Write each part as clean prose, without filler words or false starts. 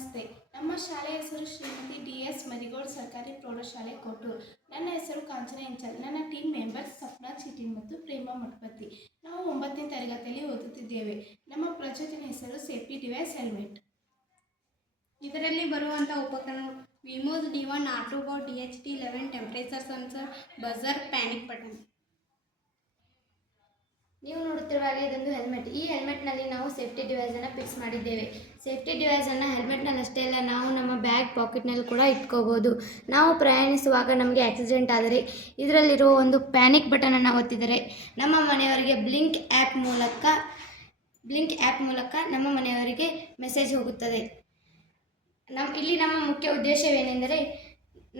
ನಮಸ್ತೆ. ನಮ್ಮ ಶಾಲೆಯ ಹೆಸರು ಶ್ರೀಮತಿ ಡಿ.ಎಸ್. ಮರಿಗೋಳ್ ಸರ್ಕಾರಿ ಪ್ರೌಢಶಾಲೆ ಕೊಟ್ಟೂರು. ನನ್ನ ಹೆಸರು ಕಾಂಚನ ಇಂಚಲ್. ನನ್ನ ಟೀಮ್ ಮೆಂಬರ್ಸ್ ಸಪ್ನಾ ಚಿಟಿನ್ ಮತ್ತು ಪ್ರೇಮಾ ಮಠಪತಿ. ನಾವು 9ನೇ ತರಗತಿಯಲ್ಲಿ ಓದುತ್ತಿದ್ದೇವೆ. ನಮ್ಮ ಪ್ರಾಜೆಕ್ಟಿನ ಹೆಸರು ಸೇಫ್ಟಿ ಡಿವೈಸ್ ಹೆಲ್ಮೆಟ್. ಇದರಲ್ಲಿ ಬರುವಂಥ ಉಪಕರಣಗಳು ವಿಮೋಸ್ D1 ಆಟೋಬಾಟ್ DHT11 temperature sensor buzzer panic button. ನೀವು ನೋಡುತ್ತಿರುವ ಹಾಗೆ ಇದೊಂದು ಹೆಲ್ಮೆಟ್. ಈ ಹೆಲ್ಮೆಟ್ನಲ್ಲಿ ನಾವು ಸೇಫ್ಟಿ ಡಿವೈಸನ್ನು ಫಿಕ್ಸ್ ಮಾಡಿದ್ದೇವೆ. ಸೇಫ್ಟಿ ಡಿವೈಸನ್ನು ಹೆಲ್ಮೆಟ್ನಲ್ಲಿ ಅಷ್ಟೇ ಅಲ್ಲ, ನಾವು ನಮ್ಮ ಬ್ಯಾಗ್ ಪಾಕೆಟ್ನಲ್ಲಿ ಕೂಡ ಇಟ್ಕೋಬೋದು. ನಾವು ಪ್ರಯಾಣಿಸುವಾಗ ನಮಗೆ ಆಕ್ಸಿಡೆಂಟ್ ಆದರೆ ಇದರಲ್ಲಿರುವ ಒಂದು ಪ್ಯಾನಿಕ್ ಬಟನನ್ನು ಒತ್ತಿದರೆ ನಮ್ಮ ಮನೆಯವರಿಗೆ ಬ್ಲಿಂಕ್ ಆ್ಯಪ್ ಮೂಲಕ ನಮ್ಮ ಮನೆಯವರಿಗೆ ಮೆಸೇಜ್ ಹೋಗುತ್ತದೆ. ಇಲ್ಲಿ ನಮ್ಮ ಮುಖ್ಯ ಉದ್ದೇಶವೇನೆಂದರೆ,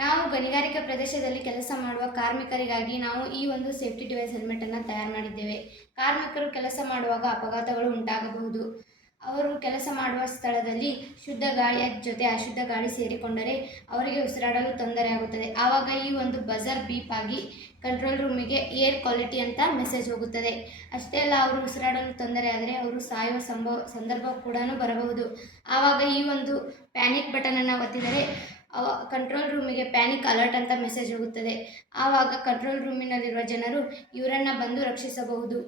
ನಾವು ಗಣಿಗಾರಿಕೆ ಪ್ರದೇಶದಲ್ಲಿ ಕೆಲಸ ಮಾಡುವ ಕಾರ್ಮಿಕರಿಗಾಗಿ ನಾವು ಈ ಒಂದು ಸೇಫ್ಟಿ ಡಿವೈಸ್ ಹೆಲ್ಮೆಟನ್ನು ತಯಾರು ಮಾಡಿದ್ದೇವೆ. ಕಾರ್ಮಿಕರು ಕೆಲಸ ಮಾಡುವಾಗ ಅಪಘಾತಗಳು ಉಂಟಾಗಬಹುದು. ಅವರು ಕೆಲಸ ಮಾಡುವ ಸ್ಥಳದಲ್ಲಿ ಶುದ್ಧ ಗಾಳಿಯ ಜೊತೆ ಅಶುದ್ಧ ಗಾಳಿ ಸೇರಿಕೊಂಡರೆ ಅವರಿಗೆ ಉಸಿರಾಡಲು ತೊಂದರೆ ಆಗುತ್ತದೆ. ಆವಾಗ ಈ ಒಂದು ಬಜರ್ ಬೀಪ್ ಆಗಿ ಕಂಟ್ರೋಲ್ ರೂಮಿಗೆ ಏರ್ ಕ್ವಾಲಿಟಿ ಅಂತ ಮೆಸೇಜ್ ಹೋಗುತ್ತದೆ. ಅಷ್ಟೇ ಅಲ್ಲ, ಅವರು ಉಸಿರಾಡಲು ತೊಂದರೆ ಆದರೆ ಅವರು ಸಾಯುವ ಸಂದರ್ಭ ಕೂಡ ಬರಬಹುದು. ಆವಾಗ ಈ ಒಂದು ಪ್ಯಾನಿಕ್ ಬಟನನ್ನು ಒತ್ತಿದರೆ ಕಂಟ್ರೋಲ್ ರೂಮಿಗೆ ಪ್ಯಾನಿಕ್ ಅಲರ್ಟ್ ಅಂತ ಮೆಸೇಜ್ ಹೋಗುತ್ತದೆ. ಆವಾಗ ಕಂಟ್ರೋಲ್ ರೂಮಿನಲ್ಲಿರುವ ಜನರು ಇವರನ್ನು ಬಂದು ರಕ್ಷಿಸಬಹುದು.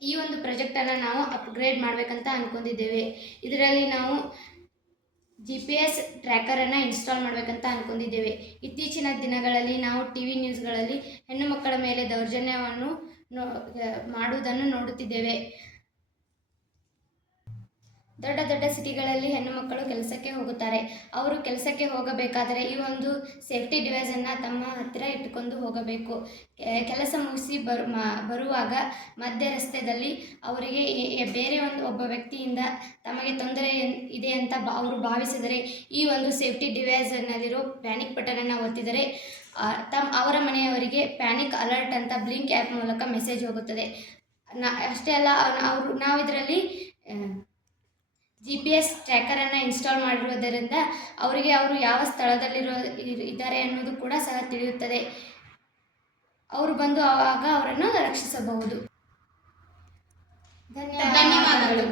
ಈ ಒಂದು ಪ್ರಾಜೆಕ್ಟನ್ನು ನಾವು ಅಪ್ಗ್ರೇಡ್ ಮಾಡಬೇಕಂತ ಅಂದ್ಕೊಂಡಿದ್ದೇವೆ. ಇದರಲ್ಲಿ ನಾವು GPS ಟ್ರ್ಯಾಕರನ್ನು ಇನ್ಸ್ಟಾಲ್ ಮಾಡಬೇಕಂತ ಅಂದ್ಕೊಂಡಿದ್ದೇವೆ. ಇತ್ತೀಚಿನ ದಿನಗಳಲ್ಲಿ ನಾವು TV ನ್ಯೂಸ್ಗಳಲ್ಲಿ ಹೆಣ್ಣು ಮಕ್ಕಳ ಮೇಲೆ ದೌರ್ಜನ್ಯವನ್ನು ಮಾಡುವುದನ್ನು ನೋಡುತ್ತಿದ್ದೇವೆ. ದೊಡ್ಡ ದೊಡ್ಡ ಸಿಟಿಗಳಲ್ಲಿ ಹೆಣ್ಣು ಮಕ್ಕಳು ಕೆಲಸಕ್ಕೆ ಹೋಗುತ್ತಾರೆ. ಅವರು ಕೆಲಸಕ್ಕೆ ಹೋಗಬೇಕಾದರೆ ಈ ಒಂದು ಸೇಫ್ಟಿ ಡಿವೈಸನ್ನು ತಮ್ಮ ಹತ್ತಿರ ಇಟ್ಟುಕೊಂಡು ಹೋಗಬೇಕು. ಕೆಲಸ ಮುಗಿಸಿ ಬರುವಾಗ ಮಧ್ಯ ರಸ್ತೆಯಲ್ಲಿ ಅವರಿಗೆ ಬೇರೆ ಒಬ್ಬ ವ್ಯಕ್ತಿಯಿಂದ ತಮಗೆ ತೊಂದರೆ ಇದೆ ಅಂತ ಅವರು ಭಾವಿಸಿದರೆ ಈ ಒಂದು ಸೇಫ್ಟಿ ಡಿವೈಸನ್ನಲ್ಲಿರೋ ಪ್ಯಾನಿಕ್ ಬಟನನ್ನು ಒತ್ತಿದರೆ ಅವರ ಮನೆಯವರಿಗೆ ಪ್ಯಾನಿಕ್ ಅಲರ್ಟ್ ಅಂತ ಬ್ಲಿಂಕ್ ಆ್ಯಪ್ ಮೂಲಕ ಮೆಸೇಜ್ ಹೋಗುತ್ತದೆ. ಅಷ್ಟೇ ಅಲ್ಲ, ನಾವು ಇದರಲ್ಲಿ GPS ಟ್ರ್ಯಾಕರನ್ನು ಇನ್ಸ್ಟಾಲ್ ಮಾಡಿರುವುದರಿಂದ ಅವರಿಗೆ ಅವರು ಯಾವ ಇದ್ದಾರೆ ಅನ್ನೋದು ಕೂಡ ಸಹ ತಿಳಿಯುತ್ತದೆ. ಅವರು ಬಂದು ಆವಾಗ ಅವರನ್ನು ರಕ್ಷಿಸಬಹುದು. ಧನ್ಯವಾದಗಳು.